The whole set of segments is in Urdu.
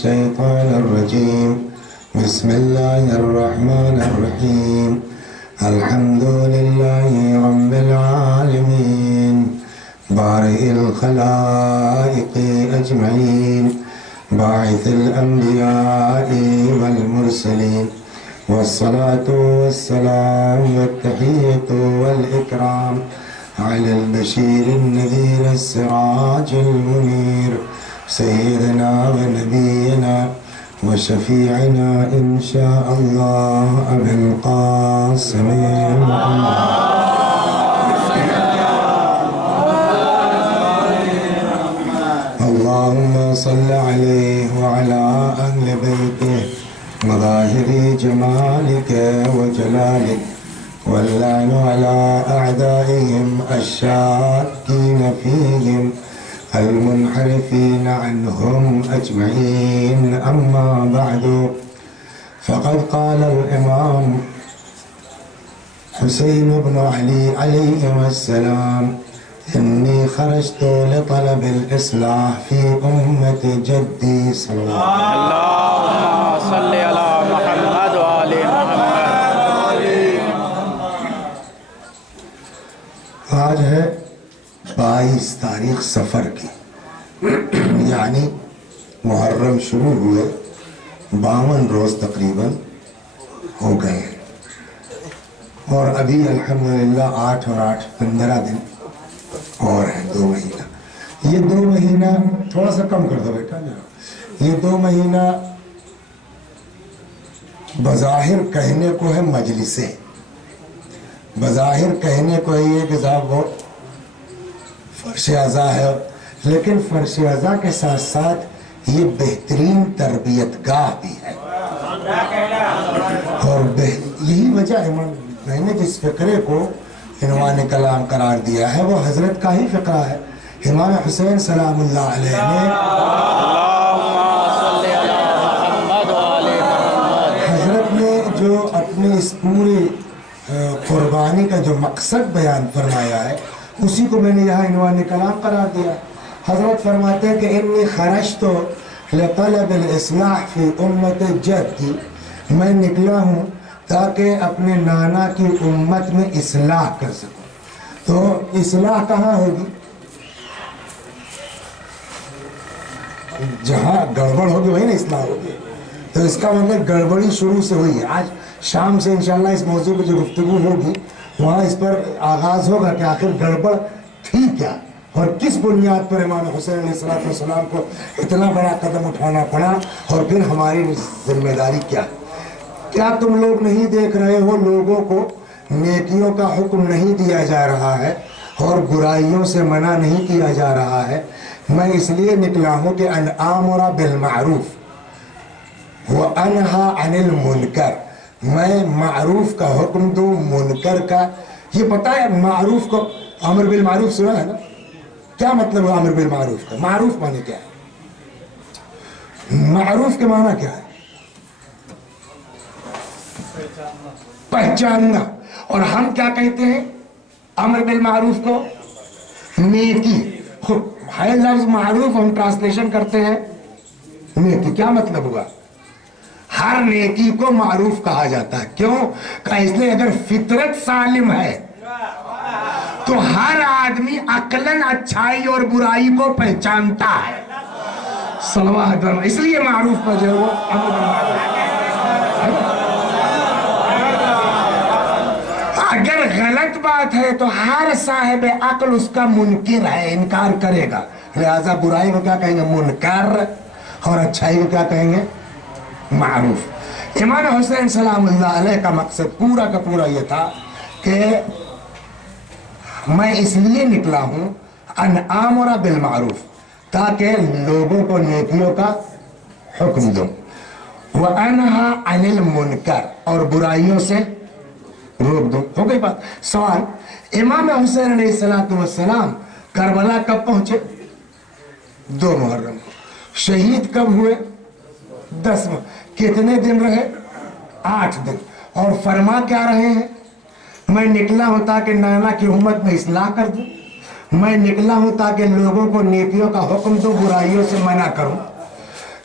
الشيطان الرجيم بسم الله الرحمن الرحيم الحمد لله رب العالمين بارئ الخلائق أجمعين باعث الأنبياء والمرسلين والصلاة والسلام والتحية والإكرام على البشير النذير السراج المنير سيدنا ونبينا وشفيعنا إن شاء الله أبي القاسم محمد اللهم صل عليه وعلى أهل بيته مظاهر جمالك وجلالك واللعن على أعدائهم الشاكين فيهم المنحرفين عنهم أجمعين أما بعد فقد قال الإمام حسين بن علي عليه السلام إني خرجت لطلب الإصلاح في أمة جدي صلى الله عليه وسلم اللهم صل على محمد وآل محمد. آج ہے 22 تاریخ سفر کی یعنی محرم شروع ہوئے 52 روز تقریباً ہو گئے ہیں اور ابھی الحمدللہ 8 اور 8 15 دن اور ہیں 2 مہینہ. یہ 2 مہینہ تھوڑا سا کم کر دو بیٹا یہ 2 مہینہ بظاہر کہنے کو ہے مجلسیں بظاہر کہنے کو ہے یہ کہ صاحب وہ فرش اعضاء ہے لیکن فرش اعضاء کے ساتھ ساتھ یہ بہترین تربیت گاہ بھی ہے اور یہی وجہ ہے میں نے جس فقرے کو عنوان کلام قرار دیا ہے وہ حضرت کا ہی فقرہ ہے. امام حسین سلام اللہ علیہ نے حضرت نے جو اپنے اس پوری قربانی کا جو مقصد بیان فرمایا ہے اسی کو میں نے یہاں عنوان کلام قرار دیا. حضرت فرماتے ہیں کہ انی خرجت لطلب الاصلاح فی امت جدی میں نکلا ہوں تاکہ اپنے نانا کی امت میں اصلاح کر سکوں. تو اصلاح کہاں ہوگی؟ جہاں گڑبڑ ہوگی وہی نا اصلاح ہوگی. تو اس کا مطلب گڑبڑی شروع سے ہوئی ہے. آج شام سے انشاءاللہ اس موضوع پہ جو گفتگو ہوگی وہاں اس پر آغاز ہوگا کہ آخر گڑبڑ تھی کیا اور کس بنیاد پر امام حسین علیہ السلام کو اتنا بڑا قدم اٹھانا پڑا اور پھر ہماری ذمہ داری کیا ہے. کیا تم لوگ نہیں دیکھ رہے ہو لوگوں کو نیکیوں کا حکم نہیں دیا جا رہا ہے اور برائیوں سے منع نہیں کیا جا رہا ہے؟ میں اس لیے نکلا ہوں کہ ان آمر بالمعروف وانہا عن المنکر میں معروف کا حکم دوں منکر کا. یہ پتہ ہے معروف کو امر بالمعروف سنا ہے نا؟ کیا مطلب ہے امر بالمعروف کا؟ معروف معنی کیا ہے؟ معروف کے معنی کیا ہے؟ پہچاننا. اور ہم کیا کہتے ہیں امر بالمعروف کو؟ نیکی. ہے لفظ معروف ہم ٹرانسلیشن کرتے ہیں نیکی. کیا مطلب ہوا؟ ہر نیکی کو معروف کہا جاتا ہے. کیوں؟ کہ اس لیے اگر فطرت سالم ہے تو ہر آدمی عقلاً اچھائی اور برائی کو پہچانتا ہے. صلوات اللہ. اس لیے معروف کا جو ہے وہ امر بالمعروف. اگر غلط بات ہے تو ہر صاحب عقل اس کا منکر ہے, انکار کرے گا. لہذا برائی کو کیا کہیں گے؟ منکر. اور اچھائی کو کیا کہیں گے؟ معروف. امام حسین سلام اللہ علیہ کا مقصد پورا کا پورا یہ تھا کہ میں اس لیے نکلا ہوں ان آمر بالمعروف تاکہ لوگوں کو نیکیوں کا حکم دوں وانہا عن المنکر اور برائیوں سے روک دوں. ہو گئی بات. سوال امام حسین علیہ السلام کربلا کب پہنچے؟ 2 محرم. شہید کب ہوئے؟ 10. کتنے دن رہے؟ 8 دن. اور فرما کیا رہے ہیں؟ میں نکلا ہوں تاکہ نانا کی امت میں اصلاح کر دوں. میں نکلا ہوں تاکہ لوگوں کو نیکیوں کا حکم دوں, برائیوں سے منع کروں.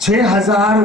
6000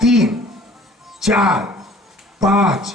3, 4, 5,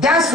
10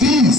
30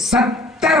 70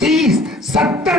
30, 70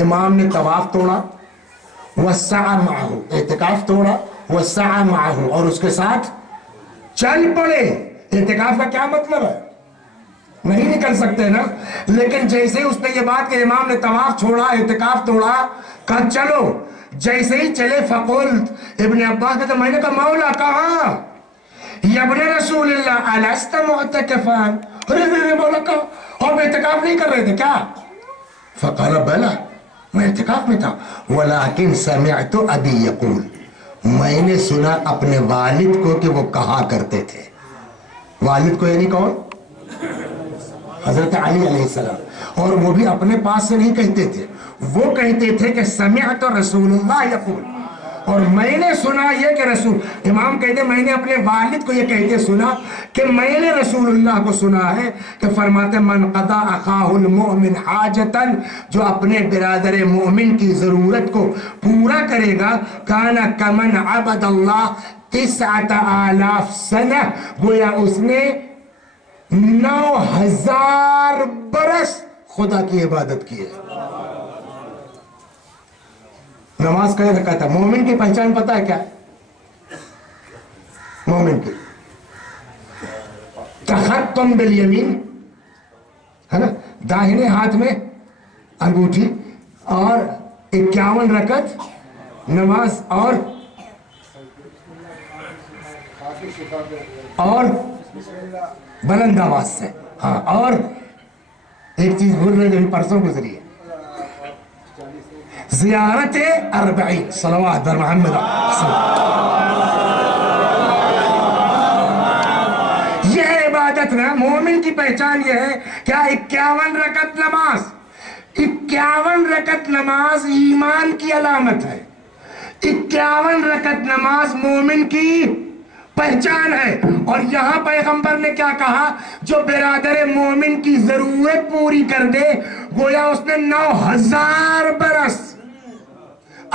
امام نے طواف توڑا، وسع معه، اعتکاف توڑا، وسع معه، اور اس کے ساتھ چل پڑے۔ اعتکاف کا کیا مطلب ہے؟ نہیں نکل سکتے نا، لیکن جیسے اس نے یہ بات کہ امام نے طواف چھوڑا، اعتکاف توڑا، کہا چلو، جیسے ہی چلے فقلت، ابن عباس کہتے میں نے کہا مولا کہاں یا ابن رسول اللہ الست معتکفا، ارے مولا کہا اور اعتکاف نہیں کر رہے تھے کیا؟ فقال بلا، میں اعتکاف میں تھا، ولیکن سمعت ابی یقول، میں نے سنا اپنے والد کو کہ وہ کہا کرتے تھے۔ والد کو یعنی کون؟ حضرت علی علیہ السلام، اور وہ بھی اپنے پاس سے نہیں کہتے تھے، وہ کہتے تھے کہ سمعت رسول اللہ یقول، اور میں نے سنا یہ کہ رسول، امام کہتے میں نے اپنے والد کو یہ کہتے سنا کہ میں نے رسول اللہ کو سنا ہے کہ فرماتے من قضا اخاہ المؤمن حاجتا، جو اپنے برادر مومن کی ضرورت کو پورا کرے گا، کان کمن عبد اللہ 9,000 سنہ، گویا اس نے 9,000 برس خدا کی عبادت کی ہے۔ نماز کا یہ رکعت ہے۔ مومن کی پہچان پتہ ہے کیا ہے؟ مومن کی تختم بالیمین ہے نا، داہنے ہاتھ میں انگوٹھی، اور 51 رکعت نماز، اور بلند آواز سے، ہاں، اور ایک چیز بھول رہے جو پرسوں گزری ہے، زیارت 40 صلوات بر محمد صلی اللہ۔ یہ عبادت نا، مومن کی پہچان یہ ہے کیا؟ 51 رکعت نماز، 51 رکعت نماز ایمان کی علامت ہے، 51 رکعت نماز مومن کی پہچان ہے۔ اور یہاں پیغمبر نے کیا کہا؟ جو برادر مومن کی ضرورت پوری کر دے، گویا اس نے 9,000 برس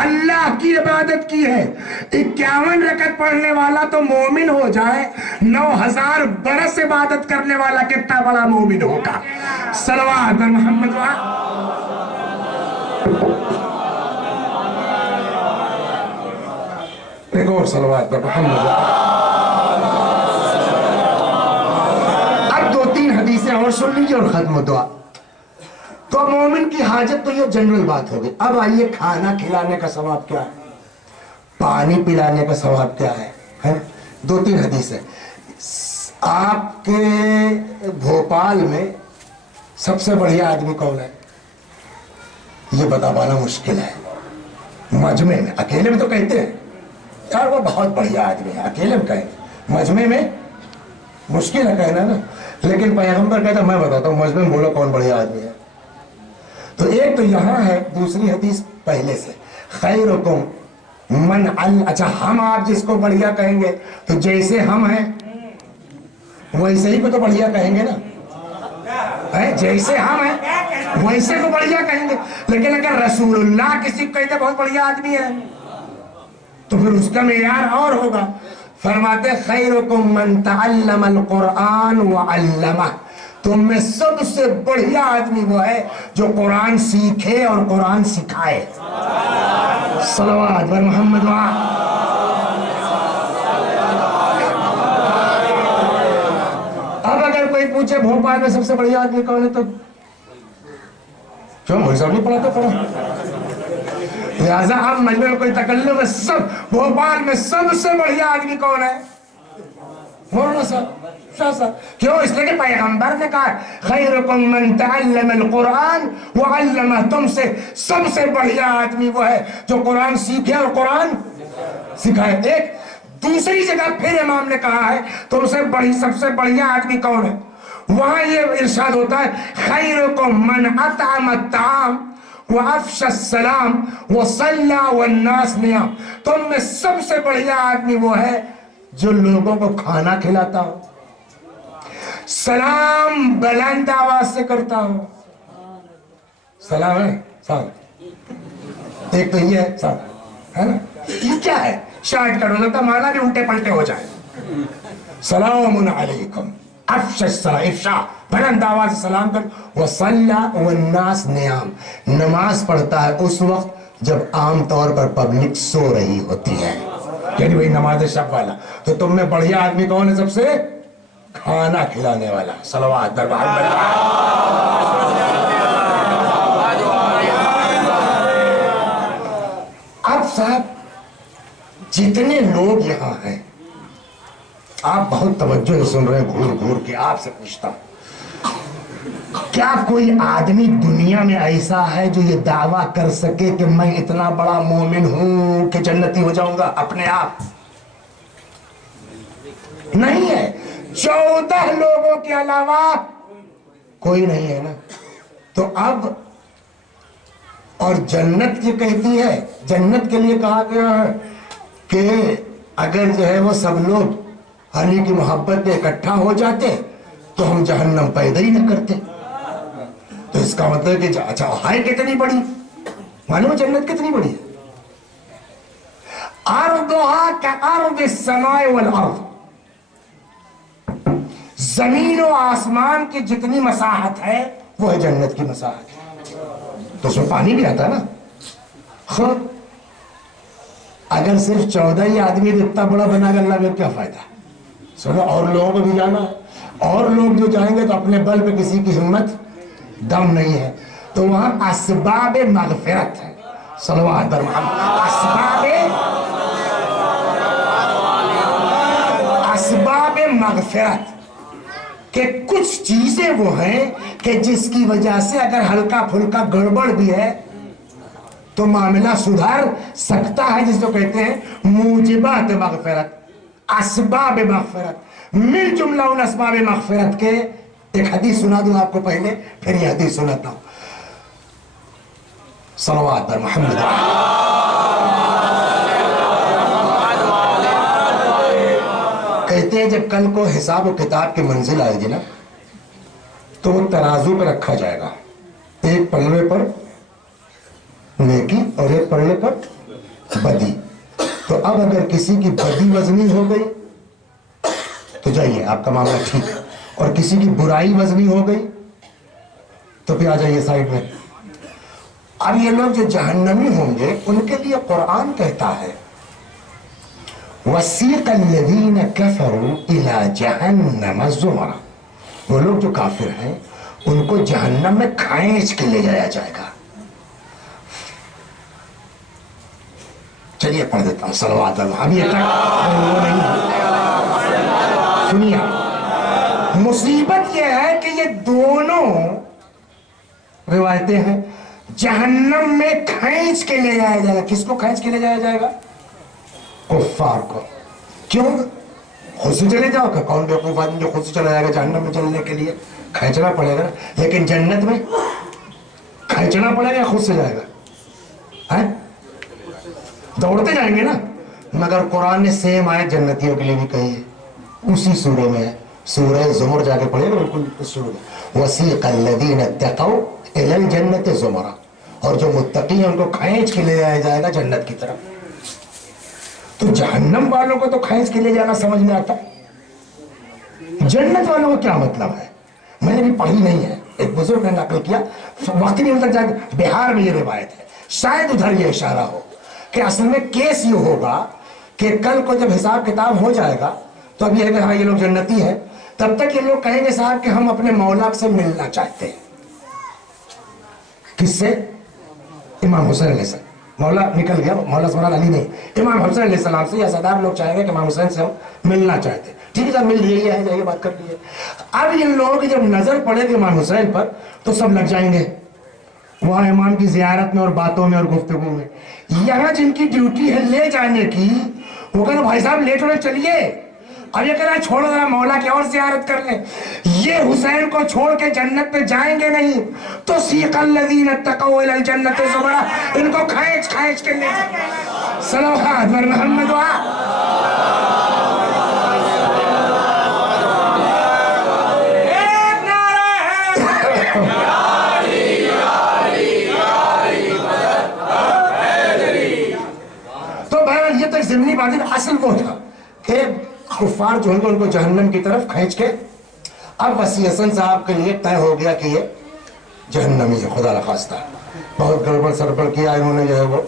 اللہ کی عبادت کی ہے۔ 51 رکعت پڑھنے والا تو مومن ہو جائے، 9,000 برس عبادت کرنے والا کتنا بڑا مومن ہوگا؟ صلوات بر محمد ایک اور صلوات پر محمد۔ اب 2-3 حدیثیں اور سن لیجیے اور ختم دعا۔ تو مومن کی حاجت تو یہ جنرل بات ہو گئی۔ اب آئیے کھانا کھلانے کا ثواب کیا ہے، پانی پلانے کا ثواب کیا ہے؟ 2-3 حدیثیں۔ آپ کے بھوپال میں سب سے بڑھیا آدمی کون ہے؟ یہ بتا پانا مشکل ہے۔ مجمع میں، اکیلے میں تو کہتے ہیں یار وہ بہت بڑھیا آدمی ہے، اکیلے میں کہیں، مجمع میں مشکل ہے کہنا نا، لیکن پیغمبر کہتا میں بتاتا ہوں مجمع میں بولو کون بڑھیا آدمی ہے۔ تو ایک تو یہاں ہے، دوسری حدیث پہلے سے، خیرکم من اچھا ہم آپ جس کو بڑھیا کہیں گے تو جیسے ہم ہیں ویسے ہی کو تو بڑھیا کہیں گے نا، جیسے ہم ہیں ویسے کو بڑھیا کہیں گے، لیکن اگر رسول اللہ کسی کو کہتے بہت بڑھیا آدمی ہے تو پھر اس کا معیار اور ہوگا۔ فرماتے خیرکم من تعلم القرآن وعلمہ، تم میں سب سے بڑھیا آدمی وہ ہے جو قرآن سیکھے اور قرآن سکھائے۔ صلوات بر محمد اب اگر کوئی پوچھے بھوپال میں سب سے بڑھیا آدمی کون ہے تو کیوں بھائی صاحب نہیں پڑھاتے پڑھا؟ لہذا اب مجمع میں کوئی تکلم ہے، سب بھوپال میں سب سے بڑھیا آدمی کون ہے؟ مولانا صاحب، شاہ صاحب۔ کیوں؟ اس لیے کہ پیغمبر نے کہا خیرکم من تعلم القرآن وعلمہ، تم سے سب سے بڑھیا آدمی وہ ہے جو قرآن سیکھے اور قرآن سکھائے۔ ایک دوسری جگہ پھر امام نے کہا ہے تم سے سب سے بڑھیا آدمی کون ہے؟ وہاں یہ ارشاد ہوتا ہے خیرکم من اطعم الطعام وافشى السلام وصلى والناس نيام، تم میں سب سے بڑھیا آدمی وہ ہے جو لوگوں کو کھانا کھلاتا ہو، سلام بلند آواز سے کرتا ہو۔ سلام ہے صاحب، ایک تو یہ ہے صاحب، ہے نا، یہ کیا ہے؟ شاید کر ہو سکتا مانا بھی الٹے پلٹے ہو جائے۔ سلام علیکم، افشا السلام، افشا بلند آواز سے سلام کر. وصلی والناس نیام، نماز پڑھتا ہے اس وقت جب عام طور پر پبلک سو رہی ہوتی ہے، یعنی وہی نماز شب والا. تو تم میں بڑھیا آدمی کون ہے؟ سب سے کھانا کھلانے والا. صلوات در محمد. اب صاحب جتنے لوگ یہاں ہیں، آپ بہت توجہ سے سن رہے ہیں، گھور گھور کے آپ سے پوچھتا ہوں، کیا کوئی آدمی دنیا میں ایسا ہے جو یہ دعویٰ کر سکے کہ میں اتنا بڑا مومن ہوں کہ جنتی ہو جاؤں گا اپنے آپ؟ نہیں ہے. 14 لوگوں کے علاوہ کوئی نہیں ہے نا. تو اب اور جنت یہ کہتی ہے، جنت کے لیے کہا گیا ہے کہ اگر جو ہے وہ سب لوگ علی کی محبت میں اکٹھا ہو جاتے تو ہم جہنم پیدا ہی نہ کرتے. تو اس کا مطلب کہ اچھا ہے کتنی بڑی، معلوم جنت کتنی بڑی ہے. ارضها كأرض السماء والارض، زمین و آسمان کی جتنی مساحت ہے وہ ہے جنت کی مساحت. تو اس میں پانی بھی آتا ہے نا. خود اگر صرف 14 ہی آدمی اتنا بڑا بنا کر اللہ میں کیا فائدہ؟ سنو، اور لوگوں کو بھی جانا ہے، اور لوگ جو جائیں گے تو اپنے بل پہ کسی کی ہمت دم نہیں ہے. تو وہاں اسباب مغفرت ہے. صلوات بر محمد. اسباب مغفرت کہ کچھ چیزیں وہ ہیں کہ جس کی وجہ سے اگر ہلکا پھلکا گڑبڑ بھی ہے تو معاملہ سدھر سکتا ہے، جس کو کہتے ہیں موجبات مغفرت، اسباب مغفرت. مل جملہ ان اسباب مغفرت کے ایک حدیث سنا دوں آپ کو پہلے، پھر یہ حدیث سناتا ہوں. صلوات بر محمد. کہتے ہیں جب کل کو حساب و کتاب کی منزل آئے گی نا تو وہ ترازو پہ رکھا جائے گا، ایک پلڑے پر نیکی اور ایک پلڑے پر بدی. تو اب اگر کسی کی بدی وزنی ہو گئی تو جائیے آپ کا معاملہ ٹھیک ہے، اور کسی کی برائی وزنی ہو گئی تو پھر آ جائیے سائڈ میں. اب یہ لوگ جو جہنمی ہوں گے ان کے لیے قرآن کہتا ہے وَسِيقَ الَّذِينَ كَفَرُوا إِلَى جَهَنَّمَ زُمَرًا، وہ لوگ جو کافر ہیں ان کو جہنم میں کھینچ کے لے جایا جائے گا. چلیے پڑھ دیتا ہوں. صلوات اللہ. اب یہ سنیے، مصیبت یہ ہے کہ یہ دونوں روایتیں ہیں. جہنم میں کھینچ کے لے جایا جائے گا. کس کو کھینچ کے لے جایا جائے گا؟ کفار کو. کیوں؟ خود سے چلے جاؤ کہ کون بیوقوف آدمی جو خود سے چلا جائے گا جہنم میں چلنے کے لیے؟ کھینچنا پڑے گا. لیکن جنت میں کھینچنا پڑے گا، خود سے جائے گا. دوڑتے جائیں گے نا. مگر قرآن نے سیم آیت جنتیوں کے لیے بھی کہی ہے، اسی سورے میں ہے. سورہ زمر جا کے پڑھے گا بالکل سورہ وَسِيقَ الَّذِينَ اتَّقَوْا إِلَى الْجَنَّةِ زُمَرًا، اور جو متقی ہیں ان کو کھینچ کے لے جایا جائے گا جنت کی طرف. تو جہنم والوں کو تو کھینچ کے لے جانا سمجھ میں آتا ہے، جنت والوں کو کیا مطلب ہے؟ میں نے بھی پڑھی نہیں ہے، ایک بزرگ نے نقل کیا، وقت نہیں ملتا جا کے بہار میں یہ روایت ہے، شاید ادھر یہ اشارہ ہو کہ اصل میں کیس یہ ہوگا کہ کل کو جب حساب کتاب ہو جائے گا تو اب یہ ہے کہ ہاں یہ لوگ جنتی ہیں، تب تک یہ لوگ کہیں گے صاحب کہ ہم اپنے مولا سے ملنا چاہتے ہیں. کس سے؟ امام حسین علیہ السلام. مولا نکل گیا، مولا سبحان علی نہیں، امام حسین علیہ السلام سے. یا صدار لوگ چاہیں گے کہ امام حسین سے ہم ملنا چاہتے ہیں. ٹھیک ہے، جب مل لیے ہے جائیے بات کر لیے. اب یہ لوگ جب نظر پڑے گے امام حسین پر تو سب لگ جائیں گے وہاں امام کی زیارت میں اور باتوں میں اور گفتگو میں. یہاں جن کی ڈیوٹی ہے لے جانے کی، وہ کہنا بھائی صاحب لیٹ ہونے چلیے. اب یہ کہنا چھوڑو ذرا مولا کی اور زیارت کر لیں. یہ حسین کو چھوڑ کے جنت میں جائیں گے نہیں. تو سیق الذین اتقوا الی الجنۃ زمرا، ان کو کھینچ کھینچ کے لے جائیں گے. صلوات بر محمد. ضمنی بات ہے. اصل وہ تھا کہ کفار جو ہیں ان کو جہنم کی طرف کھینچ کے اب وسیع حسن صاحب کے لیے طے ہو گیا کہ یہ جہنمی ہے، خدا نخواستہ بہت گڑبڑ سڑبڑ کیا انہوں نے، جو ہے وہ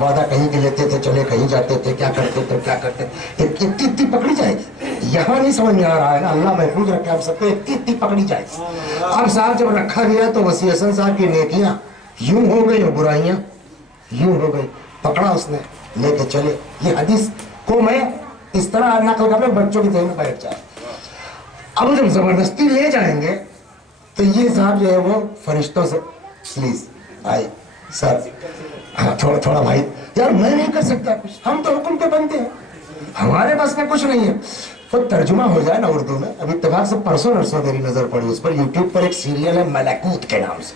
وعدہ کہیں کے لیتے تھے، چلے کہیں جاتے تھے، کیا کرتے تھے کیا کرتے، اتنی پکڑی جائے گی، یہاں نہیں سمجھ میں آ رہا ہے نا، اللہ محفوظ رکھے ہم سب کو، اتنی پکڑی جائے گی۔ اب صاحب جب رکھا گیا تو وسیع حسن صاحب کی نیکیاں یوں ہو گئی اور برائیاں یوں ہو گئی، پکڑا اس نے، لے کے چلے۔ یہ حدیث کو میں اس طرح نقل کر بچوں کے ذہن میں بیٹھ جائے۔ اب جب زبردستی لے جائیں گے تو یہ صاحب جو ہے وہ فرشتوں سے پلیز بھائی سر تھوڑا تھوڑا بھائی یار میں نہیں کر سکتا کچھ، ہم تو حکم کے بندے ہیں، ہمارے بس میں کچھ نہیں ہے۔ وہ ترجمہ ہو جائے نا اردو میں، ابھی اتفاق سے پرسوں نرسوں میری نظر پڑی اس پر، یوٹیوب پر ایک سیریل ہے ملکوت کے نام سے،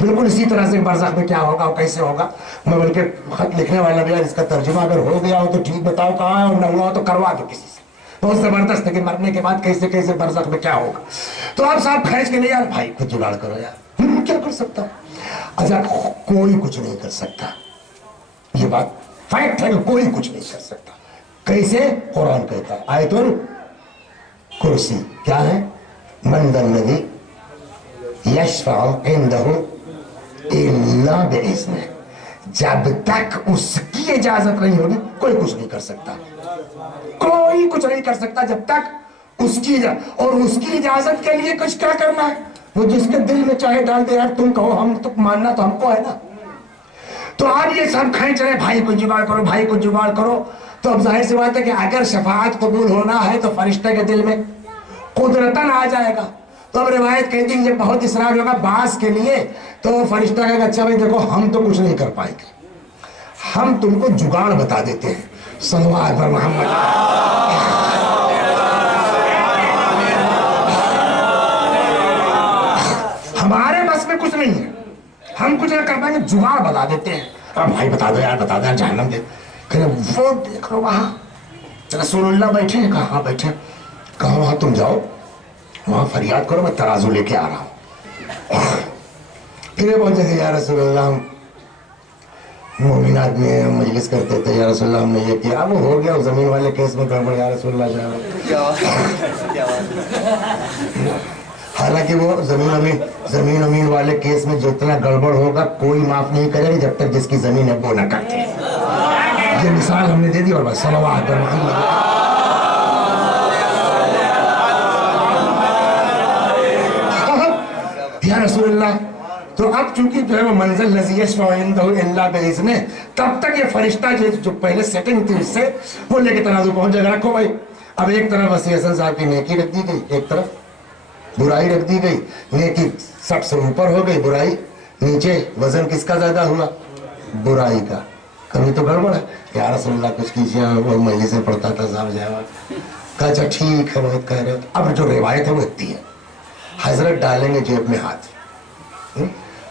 بالکل اسی طرح سے برزخ میں کیا ہوگا اور کیسے ہوگا۔ میں بلکہ خط لکھنے والا بھی اس کا ترجمہ اگر ہو گیا ہو تو ٹھیک بتاؤ کہاں ہے، اور نہ ہوا ہو تو کروا دو کسی سے، بہت زبردست ہے کہ مرنے کے بعد کیسے کیسے برزخ میں کیا ہوگا۔ تو آپ صاحب کھینچ کے نہیں یار بھائی کچھ جگاڑ کرو یار، کیا کر سکتا اچھا کوئی کچھ نہیں کر سکتا، یہ بات فیکٹ ہے کہ کوئی کچھ نہیں کر سکتا۔ کیسے؟ قرآن کہتا ہے آیت الکرسی کیا ہے؟ من ذا الذی یشفع عندہ الا باذنہ، جب تک اس کی اجازت نہیں ہوگی کوئی کچھ نہیں کر سکتا، کوئی کچھ نہیں کر سکتا جب تک اس کی اجازت، اور اس کی اجازت کے لیے کچھ کیا کرنا ہے، وہ جس کے دل میں چاہے ڈال دے یار، تم کہو ہم تو ماننا تو ہم کو ہے نا۔ تو آپ یہ سب کھینچ رہے بھائی کو جگاڑ کرو بھائی کو جگاڑ کرو، تو اب ظاہر سی بات ہے کہ اگر شفاعت قبول ہونا ہے تو فرشتے کے دل میں قدرتاً آ جائے گا۔ تو اب روایت کہتی ہے جب بہت اصرار ہوگا بعض کے لیے تو فرشتہ کہے گا اچھا بھائی دیکھو ہم تو کچھ نہیں کر پائیں گے، ہم تم کو جگاڑ بتا دیتے ہیں، صلوات پر محمد۔ ہمارے بس میں کچھ نہیں ہے، ہم کچھ نہیں کر پائیں گے، جگاڑ بتا دیتے ہیں۔ اب بھائی بتا دو یار جہنم دے، کہ وہ دیکھ رہو وہاں رسول اللہ بیٹھے ہیں، کہاں بیٹھے، کہاں وہاں تم جاؤ وہاں فریاد کرو میں ترازو لے کے آ رہا ہوں۔ پھر پہنچے تھے یا رسول اللہ ہم مومن آدمی ہیں، ہم مجلس کرتے تھے، یا رسول اللہ ہم نے یہ کیا، اب وہ ہو گیا زمین والے کیس میں گڑبڑ، یا رسول اللہ جا حالانکہ وہ زمین امین والے کیس میں جتنا گڑبڑ ہوگا کوئی معاف نہیں کرے گا جب تک جس کی زمین ہے وہ نہ کرتے۔ یہ مثال ہم نے دے دی اور بس صلوات پر محمد۔ یا رسول اللہ تو اب چونکہ جو ہے وہ منزل لذی یشفع عندہ الا باذنہ، تب تک یہ فرشتہ جو پہلے سیٹنگ تھی اس سے وہ لے کے ترازو پہنچ جائے گا۔ رکھو بھائی، اب ایک طرف وسیع حسن صاحب کی نیکی رکھ دی گئی، ایک طرف برائی رکھ دی گئی، نیکی سب سے اوپر ہو گئی، برائی نیچے، وزن کس کا زیادہ ہوا؟ برائی کا۔ کبھی تو گڑبڑ ہے، یا رسول اللہ کچھ کیجیے، وہ مجلس سے پڑھتا تھا صاحب جاواد، کہا اچھا ٹھیک ہے بہت کہہ رہے ہو۔ اب جو روایت ہے وہ اتنی ہے، حضرت ڈالیں گے جیب میں ہاتھ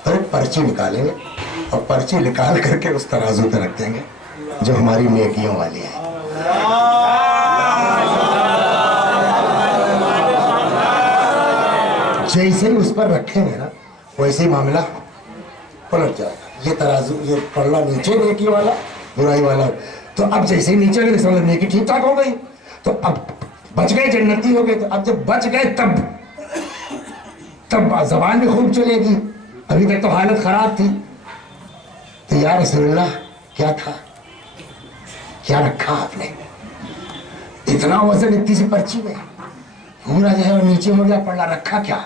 اور ایک پرچی نکالیں گے اور پرچی نکال کر کے اس ترازو پہ رکھ دیں گے جو ہماری نیکیوں والی ہے۔ جیسے ہی اس پر رکھیں گے نا ویسے ہی معاملہ پلٹ جائے گا، یہ ترازو یہ پڑھنا نیچے نیکی والا برائی والا، تو اب جیسے ہی نیچے گئے سمجھ نیکی ٹھیک ٹھاک ہو گئی تو اب بچ گئے، جنتی ہو گئے۔ تو اب جب بچ گئے تب زبان بھی خوب چلے گی، ابھی تک تو حالت خراب تھی۔ تو یا رسول اللہ کیا تھا، کیا رکھا آپ نے، اتنا وزن اتنی سی پرچی میں پورا جو ہے وہ نیچے ہو گیا، پڑھنا رکھا کیا؟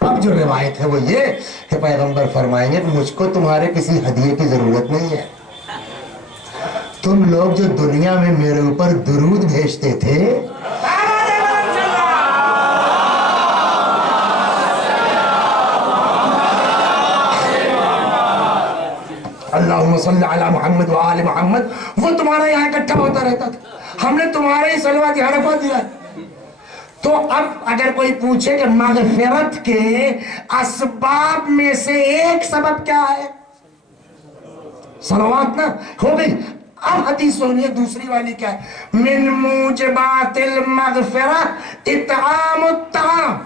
اب جو روایت ہے وہ یہ کہ پیغمبر فرمائیں گے مجھ کو تمہارے کسی ہدیے کی ضرورت نہیں ہے، تم لوگ جو دنیا میں میرے اوپر درود بھیجتے تھے اللہم صلی علی محمد و آل محمد، وہ تمہارے یہاں اکٹھا ہوتا رہتا تھا، ہم نے تمہارے ہی صلوات یہاں رکھوا دیا۔ تو اب اگر کوئی پوچھے کہ مغفرت کے اسباب میں سے ایک سبب کیا ہے، صلوات نا ہو گئی۔ اب حدیث سنیے دوسری والی کیا ہے، من موجبات المغفرہ اطعام الطعام،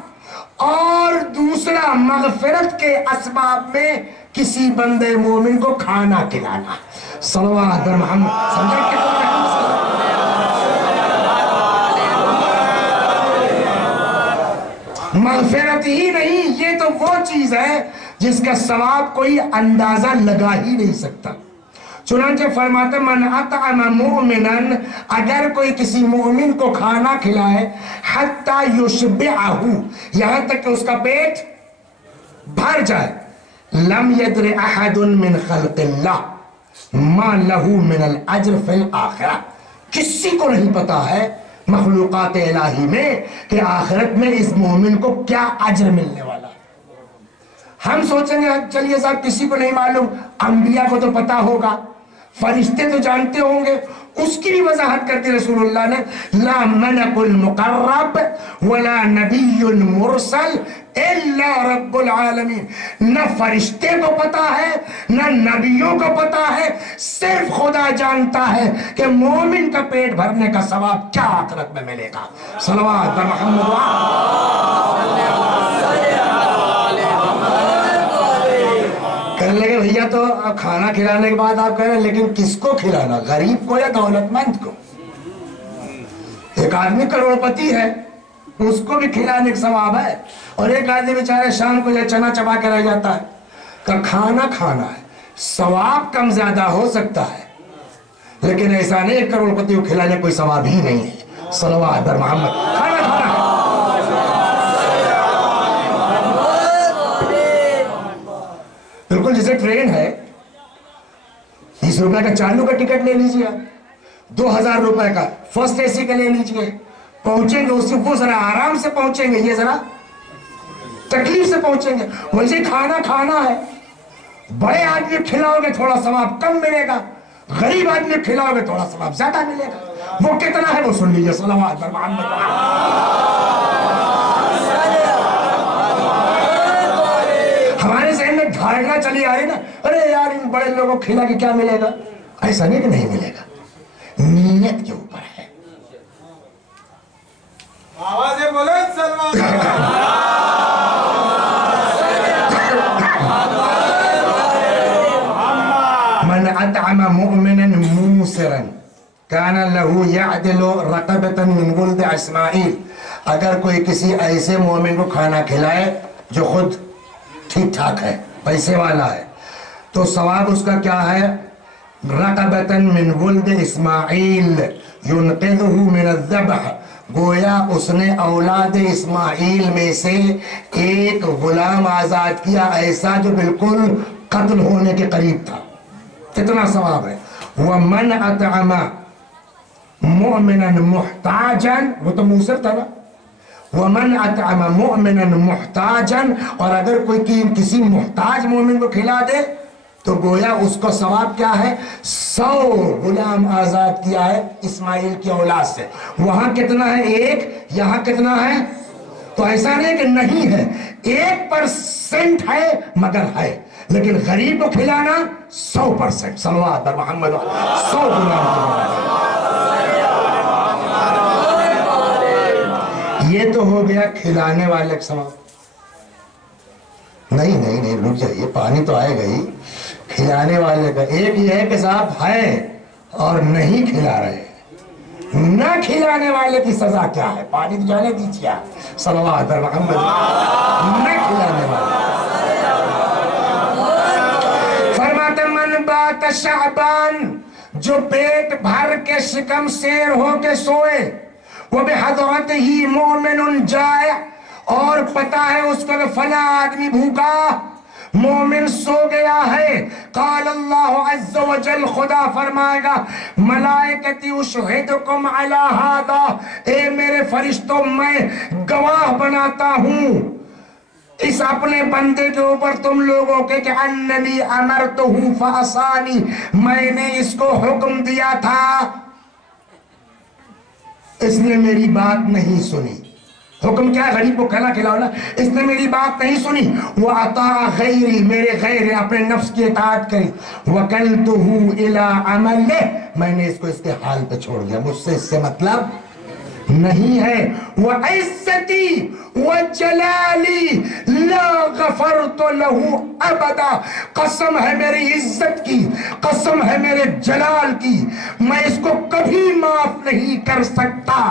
اور دوسرا مغفرت کے اسباب میں کسی بندے مومن کو کھانا کھلانا۔ صلوات پر محمد، سمجھا کہ مغفرت ہی نہیں، یہ تو وہ چیز ہے جس کا ثواب کوئی اندازہ لگا ہی نہیں سکتا۔ چنانچہ فرماتے من اطعم مؤمنا، اگر کوئی کسی مومن کو کھانا کھلائے حتی یشبعہ، یہاں تک کہ اس کا پیٹ بھر جائے، لم یدر احد من خلق اللہ ما لہ من الاجر فی الاخرہ، کسی کو نہیں پتا ہے مخلوقات الہی میں کہ آخرت میں اس مومن کو کیا اجر ملنے والا ہے۔ ہم سوچیں گے چلیے صاحب کسی کو نہیں معلوم، انبیاء کو تو پتا ہوگا، فرشتے تو جانتے ہوں گے۔ اس کی بھی وضاحت کرتے رسول اللہ نے، لا ملک المقرب ولا نبی مرسل الا رب العالمین، نہ فرشتے کو پتا ہے نہ نبیوں کو پتا ہے، صرف خدا جانتا ہے کہ مومن کا پیٹ بھرنے کا ثواب کیا آخرت میں ملے گا۔ صلوات بر محمد کہنے لگے بھیا تو کھانا کھلانے کے بعد آپ کہہ رہے ہیں لیکن کس کو کھلانا، غریب کو یا دولت مند کو؟ ایک آدمی کروڑپتی ہے، اس کو بھی کھلانے کا ثواب ہے، اور ایک آدمی بیچارے شام کو چنا چبا کے رہ جاتا ہے، کہ کھانا کھانا ہے، ثواب کم زیادہ ہو سکتا ہے لیکن ایسا نہیں ایک کروڑپتی کو کھلانے کوئی ثواب ہی نہیں ہے۔ صلوات بر محمد، کھانا کھانا ہے۔ بالکل جیسے ٹرین ہے، 20 روپے کا چالو کا ٹکٹ لے لیجئے، 2000 روپے کا فرسٹ اے سی کا لے لیجئے، پہنچیں گے اس سے وہ ذرا آرام سے پہنچیں گے، یہ ذرا تکلیف سے پہنچیں گے۔ ویسے کھانا کھانا ہے، بڑے آدمی کھلاؤ گے تھوڑا ثواب کم ملے گا، غریب آدمی کھلاؤ گے تھوڑا ثواب زیادہ ملے گا۔ وہ کتنا ہے وہ سن لیجئے۔ صلوات بر محمد۔ ہمارے ذہن میں دھارنا چلی آ رہی نا، ارے یار ان بڑے لوگوں کو کھلا کے کیا ملے گا، ایسا نہیں کہ نہیں ملے گا، نیت کے اوپر ہے۔ آوازیں بولو سلمان۔ من اطعم مؤمنا موسرا کان له یعدل رقبة من ولد اسماعیل، اگر کوئی کسی ایسے مومن کو کھانا کھلائے جو خود ٹھیک ٹھاک ہے، پیسے والا ہے، تو ثواب اس کا کیا ہے؟ رقبة من ولد اسماعیل ينقذه من الذبح، گویا اس نے اولاد اسماعیل میں سے ایک غلام آزاد کیا ایسا جو بالکل قتل ہونے کے قریب تھا، کتنا ثواب ہے۔ وَمَنْ أَطْعَمَ مُؤْمِنًا مُحْتَاجًا، وہ تو موسر تھا نا، وَمَنْ أَطْعَمَ مُؤْمِنًا مُحْتَاجًا، اور اگر کوئی کسی محتاج مومن کو کھلا دے تو گویا اس کو ثواب کیا ہے؟ 100 غلام آزاد کیا ہے اسماعیل کی اولاد سے۔ وہاں کتنا ہے؟ 1، یہاں کتنا ہے؟ تو ایسا نہیں کہ نہیں ہے، 1% ہے مگر ہے، لیکن غریب کو کھلانا 100%۔ صلوات بر محمد، 100 غلام کی۔ یہ تو ہو گیا کھلانے والے کا ثواب۔ نہیں رک جائیے، پانی تو آئے گا ہی، کھلانے والے کا ایک یہ ہے کہ صاحب ہے اور نہیں کھلا رہے، نہ کھلانے والے کی سزا کیا ہے؟ پانی تو جانے دیجیے، صلوات بر محمد۔ نہ کھلانے والے فرماتے من بات شعبان، جو پیٹ بھر کے شکم سیر ہو کے سوئے، وہ بحضرت ہی مومن جائع، اور پتا ہے اس کو کہ فلاں آدمی بھوکا، مومن سو گیا ہے، قال اللہ عز و جل، خدا فرمائے گا ملائکتی اشہدکم علی ھذا، اے میرے فرشتوں میں گواہ بناتا ہوں اس اپنے بندے کے اوپر تم لوگوں کے کہ اننی امرتہ فعصانی، میں نے اس کو حکم دیا تھا، اس نے میری بات نہیں سنی۔ حکم کیا ہے؟ غریب کو کھانا کھلاؤ نا، اس نے میری بات نہیں سنی، وَأَطَاعَ غَيْرِي، میرے غیر اپنے نفس کی اطاعت کری، وَكَلْتُهُ إِلَىٰ عَمَلِهِ، میں نے اس کو اس کے حال پہ چھوڑ دیا، مجھ سے اس سے مطلب نہیں ہے۔ وَعِزَّتِي وَجَلَالِي لَا غَفَرْتُ لَهُ أَبَدًا، قسم ہے میری عزت کی، قسم ہے میرے جلال کی، میں اس کو کبھی معاف نہیں کر سکتا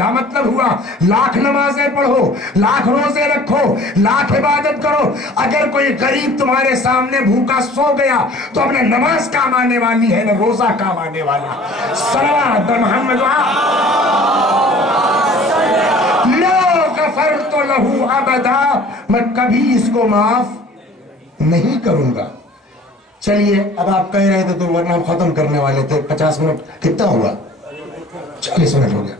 کیا مطلب ہوا؟ لاکھ نمازیں پڑھو، لاکھ روزے رکھو، لاکھ عبادت کرو، اگر کوئی غریب تمہارے سامنے بھوکا سو گیا تو اپنا نماز کام آنے والی ہے نہ روزہ کام آنے والا. صلوات محمد لا غفرت لہ ابدا، میں کبھی اس کو معاف نہیں کروں گا. چلیے اب آپ کہہ رہے تھے تو ورنہ ہم ختم کرنے والے تھے. 50 منٹ کتنا ہوا؟ 40 منٹ ہو گیا.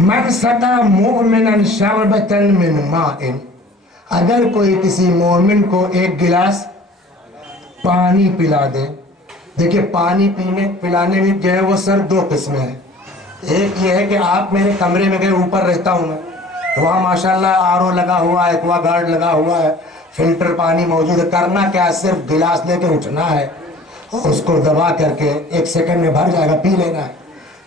من سقا مؤمنا شربۃ من ماء، اگر کوئی کسی مومن کو ایک گلاس پانی پلا دے. دیکھیں پانی پلانے میں جو ہے وہ سر دو قسمیں ہیں. ایک یہ ہے کہ آپ میرے کمرے میں گئے، اوپر رہتا ہوں میں، وہاں ماشاءاللہ RO لگا ہوا ہے، ایکوا گارڈ لگا ہوا ہے، فلٹر پانی موجود ہے. کرنا کیا، صرف گلاس لے کے اٹھنا ہے، اس کو دبا کر کے 1 سیکنڈ میں بھر جائے گا، پی لینا ہے.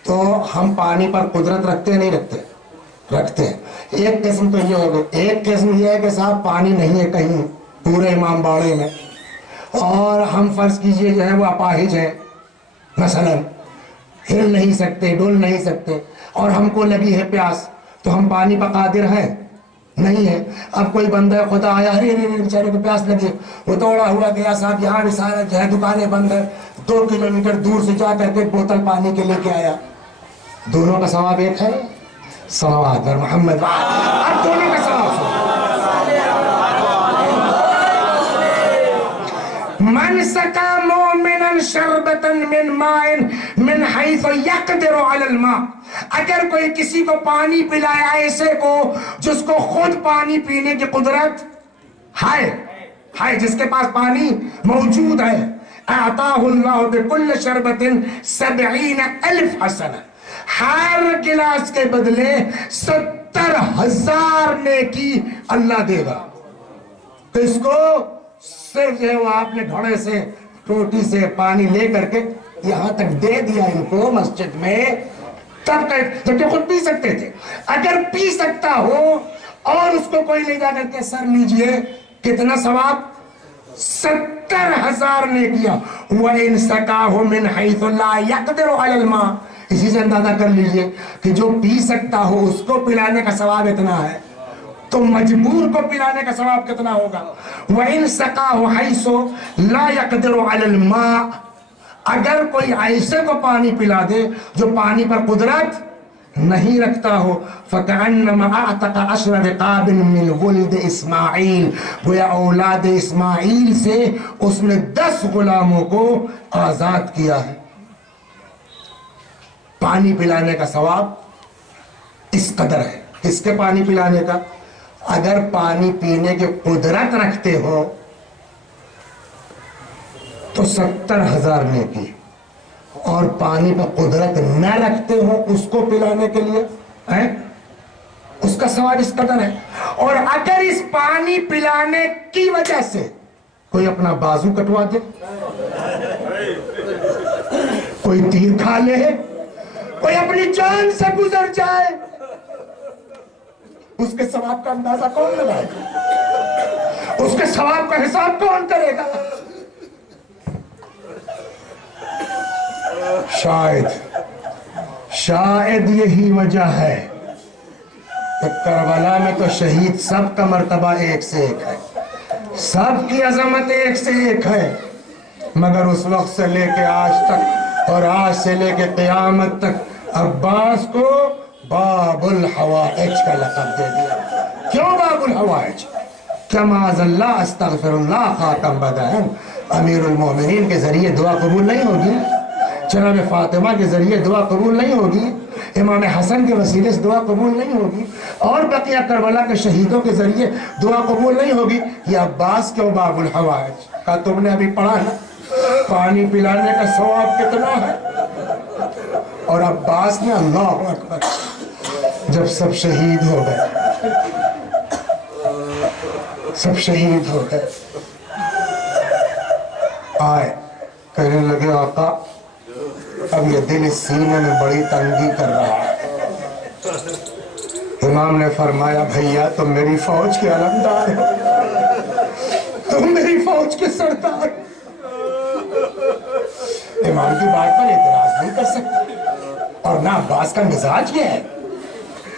تو ہم پانی پر قدرت رکھتے نہیں رکھتے ہیں. ایک قسم تو یہ ہوگا. ایک قسم یہ ہے کہ صاحب پانی نہیں ہے کہیں پورے امام باڑے میں، اور ہم فرض کیجئے جو ہے وہ اپاہج ہیں، مثلا ہل نہیں سکتے، ڈول نہیں سکتے، اور ہم کو لگی ہے پیاس، تو ہم پانی پر قادر ہیں نہیں ہے. اب کوئی بندہ خدا آیا، ارے بیچارے کو پیاس لگی، وہ دوڑا ہوا گیا، صاحب یہاں بھی سارا جو ہے دکانیں بند ہے، 2 کلومیٹر دور سے جا کر کے بوتل پانی کے لے کے آیا. دونوں کا ثواب ایک ہے. صلوات پر محمد. اب دونوں کا ثواب سنو. من سقا مؤمنا شربۃ من ماء من حيث يقدر على الماء، اگر کوئی کسی کو پانی پلائے ایسے کو جس کو خود پانی پینے کی قدرت ہے، جس کے پاس پانی موجود ہے، اعطاه الله بكل شربة 70,000 حسنہ، ہر گلاس کے بدلے 70,000 نیکی اللہ دے گا. کس کو؟ صرف جو ہے وہ آپ نے گھڑے سے ٹوٹی سے پانی لے کر کے یہاں تک دے دیا ان کو مسجد میں، تب جبکہ خود پی سکتے تھے. اگر پی سکتا ہو اور اس کو کوئی لے جا کر کے سر لیجئے، کتنا ثواب؟ 70,000 نیکیاں. وَإِن سَقَاهُ مِنْ حَيْثُ لَا يَقْدِرُ عَلَى الْمَاءِ، اسی سے اندازہ کر لیجئے کہ جو پی سکتا ہو اس کو پلانے کا ثواب اتنا ہے، تو مجبور کو پلانے کا ثواب کتنا ہوگا؟ وَإِن سَقَاهُ حَيْثُ لَا يَقْدِرُ عَلَى الْمَاءِ، اگر کوئی ایسے کو پانی پلا دے جو پانی پر قدرت نہیں رکھتا ہو، فَكَأَنَّمَا أَعْتَقَ 10 رِقَابٍ مِّنْ وُلِدِ اسماعیل، گویا اولاد اسماعیل سے اس نے 10 غلاموں کو آزاد کیا ہے. پانی پلانے کا ثواب اس قدر ہے. کس کے پانی پلانے کا؟ اگر پانی پینے کی قدرت رکھتے ہو تو 70,000 نیکی، اور پانی پر قدرت نہ رکھتے ہو اس کو پلانے کے لیے اس کا ثواب اس قدر ہے. اور اگر اس پانی پلانے کی وجہ سے کوئی اپنا بازو کٹوا دے، کوئی تیر کھا لے، کوئی اپنی جان سے گزر جائے، اس کے ثواب کا اندازہ کون لگائے گا؟ اس کے ثواب کا حساب کون کرے گا؟ شاید یہی وجہ ہے کہ کربلا میں تو شہید سب کا مرتبہ ایک سے ایک ہے، سب کی عظمت ایک سے ایک ہے، مگر اس وقت سے لے کے آج تک اور آج سے لے کے قیامت تک عباس کو باب الحوائج کا لقب دے دیا. کیوں باب الحوائج؟ کیا معاذ اللہ استغفر اللہ خاتم بدہن، امیر المومنین کے ذریعے دعا قبول نہیں ہوگی، جناب فاطمہ کے ذریعے دعا قبول نہیں ہوگی، امام حسن کے وسیلے سے دعا قبول نہیں ہوگی، اور بقیہ کربلا کے شہیدوں کے ذریعے دعا قبول نہیں ہوگی. یہ عباس کیوں باب الحوائج کا؟ تم نے ابھی پڑھا نا پانی پلانے کا ثواب کتنا ہے. اور عباس نے اللہ اکبر جب سب شہید ہو گئے، سب شہید ہو گئے، آئے کہنے لگے آقا اب یہ دل اس سینے میں بڑی تنگی کر رہا ہے. امام نے فرمایا بھیا تم میری فوج کے علمدار ہو، تم میری فوج کے سردار. امام کی بات پر اعتراض نہیں کر سکتے، اور نہ عباس کا مزاج یہ ہے.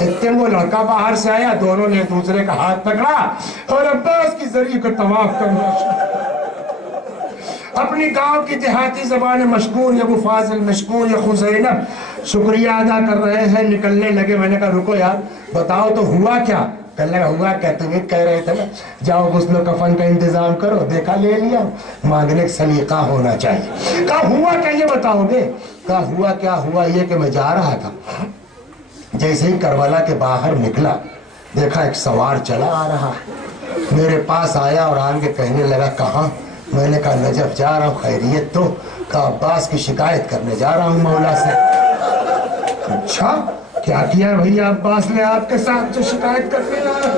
اتنے وہ لڑکا باہر سے آیا, دونوں نے دوسرے کا ہاتھ پکڑا اور عباس کی ذریعے کو طواف کرنا شروع. اپنی گاؤں کی دیہاتی زبان مشکور یا ابو فاضل مشکور یا خزینب شکریہ ادا کر رہے ہیں, نکلنے لگے. میں نے کہا رکو یار, بتاؤ تو ہوا کیا؟ کہنے لگا ہوا کیا, تمہیں کہہ رہے تھے نا جاؤ غسل و کفن کا انتظام کرو, دیکھا لے لیا. مانگنے کا سلیقہ ہونا چاہیے. کہا ہوا کیا یہ بتاؤ گے؟ کہا ہوا کیا, ہوا یہ کہ میں جا رہا تھا, جیسے ہی کربلا کے باہر نکلا دیکھا ایک سوار چلا آ رہا ہے, میرے پاس آیا اور آن کے کہنے لگا کہاں؟ میں نے کہا نجف جا رہا ہوں, خیریت تو؟ کہا عباس کی شکایت کرنے جا رہا ہوں مولا سے. اچھا کیا کیا ہے بھیا عباس نے آپ کے ساتھ جو شکایت کرنے آیا؟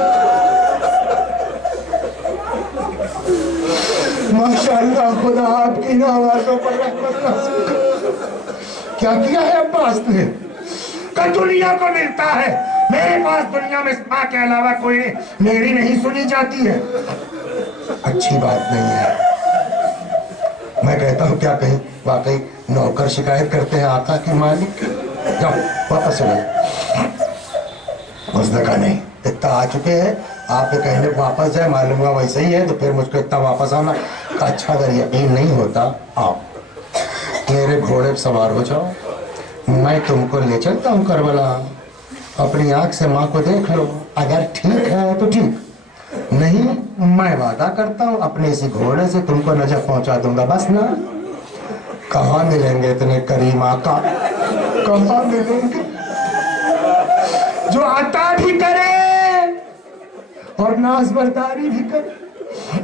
ماشاءاللہ خدا آپ کی آوازوں پر رحمت نازل کرے. کیا کیا ہے عباس نے؟ کہ دنیا کو ملتا ہے, میرے پاس دنیا میں ماں کے علاوہ کوئی نہیں, میری نہیں سنی جاتی ہے. اچھی بات نہیں ہے. میں کہتا ہوں کیا کہیں واقعی نوکر شکایت کرتے ہیں آقا کی مالک؟ جاؤ واپس چلے. اس نے کہا نہیں, اتنا آ چکے ہیں, آپ کے کہنے واپس جائے, معلوم ہوا ویسے ہی ہے تو پھر مجھ کو اتنا واپس آنا. اچھا اگر یقین نہیں ہوتا آؤ میرے گھوڑے پہ سوار ہو جاؤ, میں تم کو لے چلتا ہوں کربلا, اپنی آنکھ سے ماں کو دیکھ لو, اگر ٹھیک ہے تو ٹھیک, نہیں میں وعدہ کرتا ہوں اپنے اسی گھوڑے سے تم کو نجف پہنچا دوں گا. بس نا. کہاں ملیں گے اتنے کریم آقا, کہاں ملیں گے جو عطا بھی کرے اور ناز برداری بھی کرے.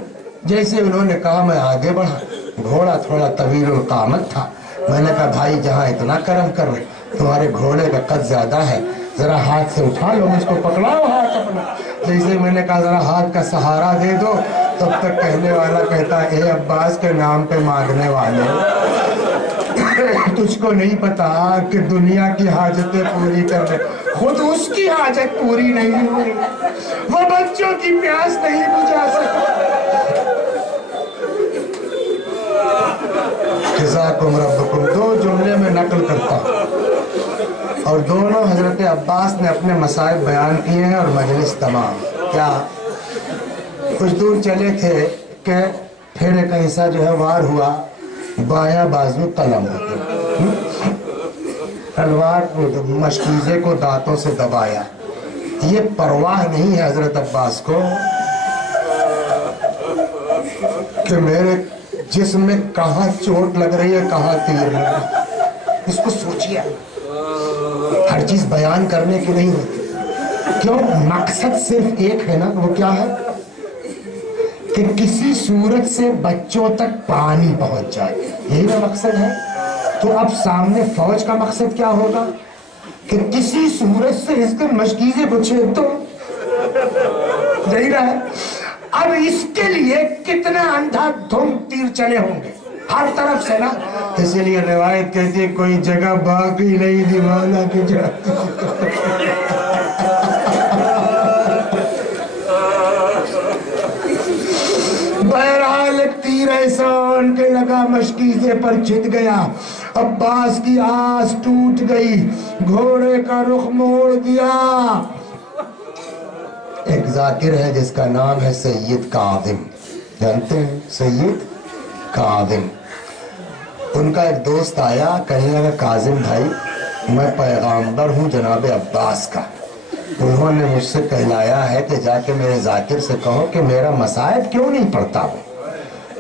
جیسے انہوں نے کہا میں آگے بڑھا, گھوڑا تھوڑا طویل القامت تھا. میں نے کہا بھائی جہاں اتنا کرم کر رہے, تمہارے گھوڑے کا قد زیادہ ہے, ذرا ہاتھ سے اٹھا لو, مجھ کو پکڑاؤ ہاتھ اپنا. جیسے میں نے کہا ذرا ہاتھ کا سہارا دے دو, تب تک کہنے والا کہتا اے عباس کے نام پہ مانگنے والے, تجھ کو نہیں پتا کہ دنیا کی حاجتیں پوری کرنے, خود اس کی حاجت پوری نہیں ہوئی, وہ بچوں کی پیاس نہیں بجھا سکا. جزاکم ربکم. دو جملے میں نقل کرتا ہوں اور دونوں حضرت عباس نے اپنے مصائب بیان کیے ہیں اور مجلس تمام. کیا کچھ دور چلے تھے کہ پھر ایک ایسا جو ہے وار ہوا, بایاں بازو قلم ہو گیا, تلوار مشکیزے کو دانتوں سے دبایا. یہ پرواہ نہیں ہے حضرت عباس کو کہ میرے جسم میں کہاں چوٹ لگ رہی ہے, کہاں تیر لگ رہا ہے. اس کو سوچیے, ہر چیز بیان کرنے کی نہیں ہوتی. کیوں؟ مقصد صرف ایک ہے نا, وہ کیا ہے کہ کسی صورت سے بچوں تک پانی پہنچ جائے, یہی نا مقصد ہے. تو اب سامنے فوج کا مقصد کیا ہوگا کہ کسی صورت سے اس کے مشکیزے کو چھید دو, یہی رہا ہے. اب اس کے لیے کتنا اندھا دھم تیر چلے ہوں گے ہر طرف سے نا. اس لیے روایت کہتی ہے کوئی جگہ باقی نہیں دیوانہ کی جاتی. بہرحال ایک تیر ایسا ان کے لگا, مشکیزے پر چھت گیا. عباس کی آس ٹوٹ گئی, گھوڑے کا رخ موڑ دیا. ایک ذاکر ہے جس کا نام ہے سید کاظم, جانتے ہیں سید کاظم. ان کا ایک دوست آیا, کہنے لگا کاظم بھائی میں پیغامبر ہوں جناب عباس کا, انہوں نے مجھ سے کہلایا ہے کہ جا کے میرے ذاکر سے کہو کہ میرا مصائب کیوں نہیں پڑھتا ہو.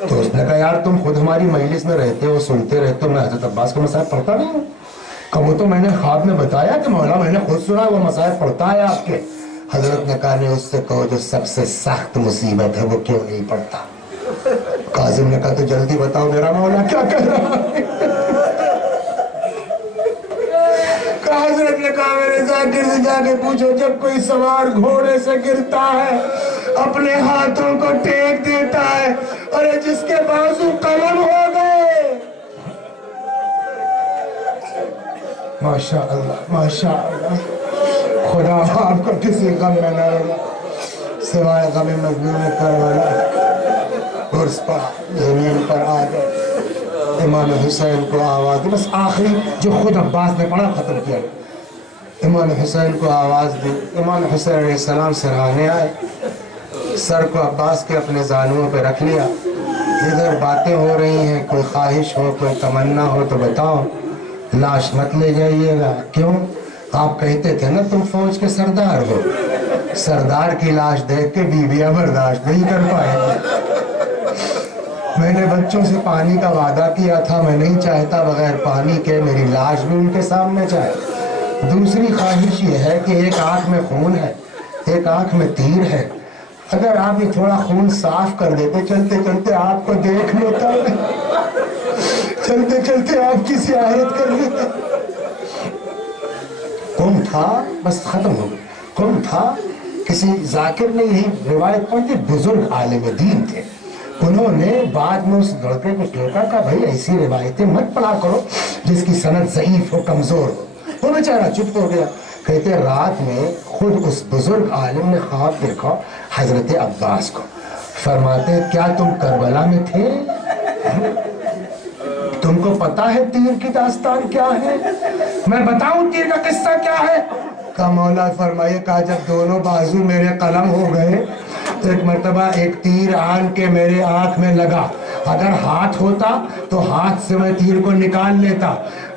تو اس نے کہا یار تم خود ہماری مجلس میں رہتے ہو, سنتے رہتے ہو, میں حضرت عباس کا مصائب پڑھتا نہیں ہوں. کہ وہ تو میں نے خواب میں بتایا کہ مولا میں نے خود سنا وہ مصائب پڑھتا ہے آپ کے. حضرت نے کہا نہیں, اس سے کہو جو سب سے سخت مصیبت ہے وہ کیوں نہیں پڑھتا. کاظم نے کہا تو جلدی بتاؤ میرا مولا کیا کہہ رہا ہے. حضرت نے کہا میرے ذاکر سے جا کے پوچھو, جب کوئی سوار گھوڑے سے گرتا ہے اپنے ہاتھوں کو ٹیک دیتا ہے, اور جس کے بازو قلم ہو گئے. ماشاءاللہ ماشاءاللہ, خدا آپ کو کسی غم میں نہ رہا سوائے غم مظلوم کربلا. عرس پر زمین پر آ گئے, امام حسین کو آواز دی. بس آخری جو خود عباس نے پڑھا ختم کیا. امام حسین کو آواز دی. امام حسین علیہ السلام سراہنے آئے, سر کو عباس کے اپنے زانوؤں پہ رکھ لیا. ادھر باتیں ہو رہی ہیں, کوئی خواہش ہو, کوئی تمنا ہو تو بتاؤ, لاش مت لے جائیے گا. کیوں؟ آپ کہتے تھے نا تم فوج کے سردار ہو. سردار کی لاش دیکھ کے بیویاں برداشت نہیں کر پائے گی. میں نے بچوں سے پانی کا وعدہ کیا تھا, میں نہیں چاہتا بغیر پانی کے میری لاش بھی ان کے سامنے جائے. دوسری خواہش یہ ہے کہ ایک آنکھ میں خون ہے, ایک آنکھ میں تیر ہے. اگر آپ یہ تھوڑا خون صاف کر دیتے, چلتے چلتے آپ کو دیکھ لیتا, چلتے چلتے آپ کی زیارت کر لیتے. کون تھا؟ بس ختم ہو گیا. کون تھا؟ کسی ذاکر نے یہی روایت پڑھی, بزرگ عالم دین تھے. انہوں نے بعد میں اس لڑکے کو ٹوکا کہ بھائی ایسی روایتیں مت پڑھا کرو جس کی سند ضعیف ہو, کمزور ہو. وہ بیچارہ چپ ہو گیا. کہتے رات میں خود اس بزرگ عالم نے خواب دیکھا حضرت عباس کو. فرماتے کیا تم کربلا میں تھے؟ تم کو پتا ہے تیر کی داستان کیا ہے؟ میں بتاؤں تیر کا قصہ کیا ہے؟ کہ مولا فرمائے کہا جب دونوں بازو میرے قلم ہو گئے, ایک مرتبہ ایک تیر آن کے میرے آنکھ میں لگا. اگر ہاتھ ہوتا تو ہاتھ سے میں تیر کو نکال لیتا.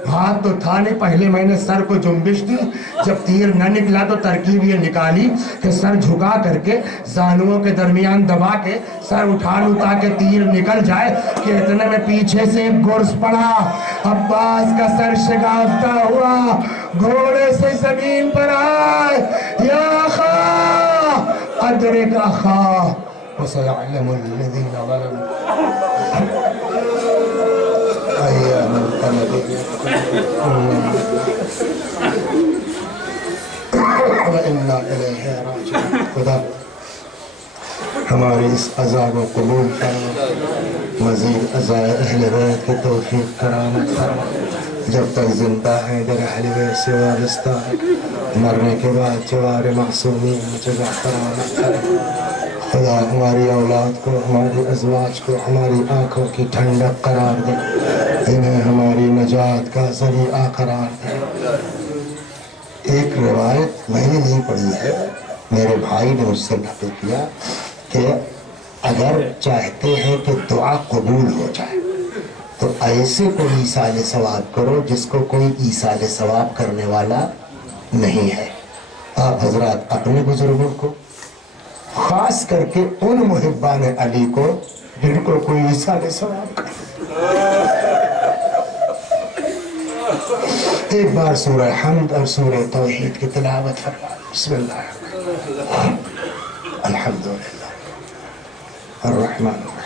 ہاتھ تو تھا نہیں. پہلے میں نے سر کو جنبش دی, جب تیر نہ نکلا تو ترکیب یہ نکالی کہ سر جھکا کر کے زانوؤں کے درمیان دبا کے سر اٹھا لوں تاکہ تیر نکل جائے. کہ اتنے میں پیچھے سے ایک گرز پڑا. عباس کا سر شگافتہ ہوا, گھوڑے سے زمین پر آئے. یا اخا ادرک اخا وسيعلم الذين ظلموا أي منقلب وإنا إليه راجعون. خدا ہماری اس عذاب و قبول فرما, مزید عزائے اہل بیت کی توفیق کرامت فرما. جب تک زندہ ہیں در اہل بیت سے وابستہ ہے, مرنے کے بعد جوار معصومین جگہ کرامت فرما. خدا ہماری اولاد کو, ہماری ازواج کو ہماری آنکھوں کی ٹھنڈک قرار دے, انہیں ہماری نجات کا ذریعہ قرار دے. ایک روایت میں نے نہیں پڑھی ہے, میرے بھائی نے مجھ سے نقل کیا کہ اگر چاہتے ہیں کہ دعا قبول ہو جائے تو ایسے کوئی ایصال ثواب کرو جس کو کوئی ایصال ثواب کرنے والا نہیں ہے. آپ حضرات اپنے بزرگوں کو, خاص کر کے ان محبان علی کو جن کو کوئی ایصال ثواب کرے, ایک بار سورہ حمد اور سورہ توحید کی تلاوت فرمائیں. بسم اللہ الرحمن الرحیم. الحمدللہ الرحمن الرحیم